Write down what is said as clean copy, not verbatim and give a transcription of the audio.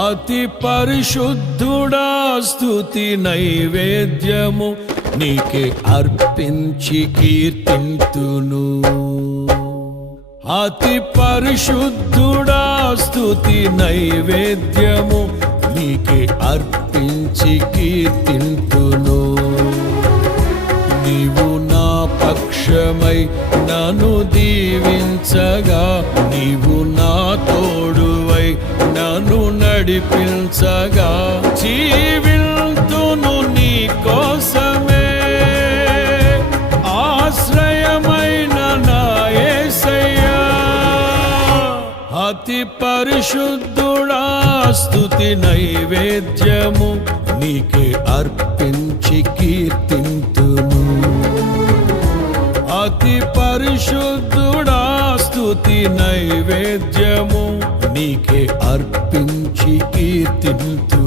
అతి పరిశుద్ధుడా స్తుతి నైవేద్యము నీకే అర్పించి కీర్తింతును. అతి పరిశుద్ధుడా స్తుతి నైవేద్యము నీకే అర్పించి కీర్తింతును. నీవు నా పక్షమై నన్ను దీవించగా, నీవు నా తోడువై నన్ను నడిపించగా, జీవింతును నీ కోసమే ఆశ్రయమైన నా యేసయ్యా. అతి పరిశుద్ధుడా స్తుతి నైవేద్యము నీకే అర్పించి కీర్తింతును. అతి పరిశుద్ధుడా స్తుతి నైవేద్యము నీకే అర్పించి కీర్తింతును.